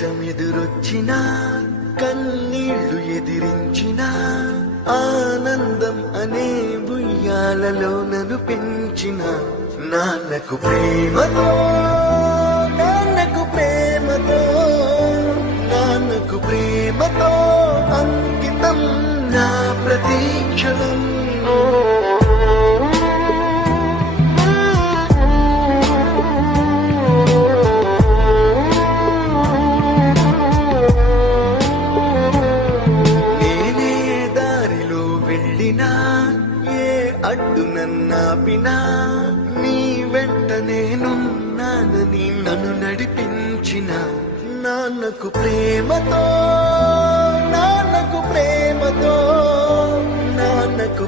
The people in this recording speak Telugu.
కష్టమెదురొచ్చినా కన్నీళ్లు ఎదిరించినా ఆనందం అనే ఉయ్యాలలో నన్ను పెంచిన నాన్నకు ప్రేమతో నాన్నకు ప్రేమతో నాన్నకు ప్రేమతో అంకితం నా ప్రతీక్షణం. నేనే దారిలో వెళ్ళినా ఏ అడ్డు నన్నాపినా నీ వెంట నేనున్నానని నన్ను నడిపించిన నాన్నకు ప్రేమతో నాన్నకు ప్రేమతో నాన్నకు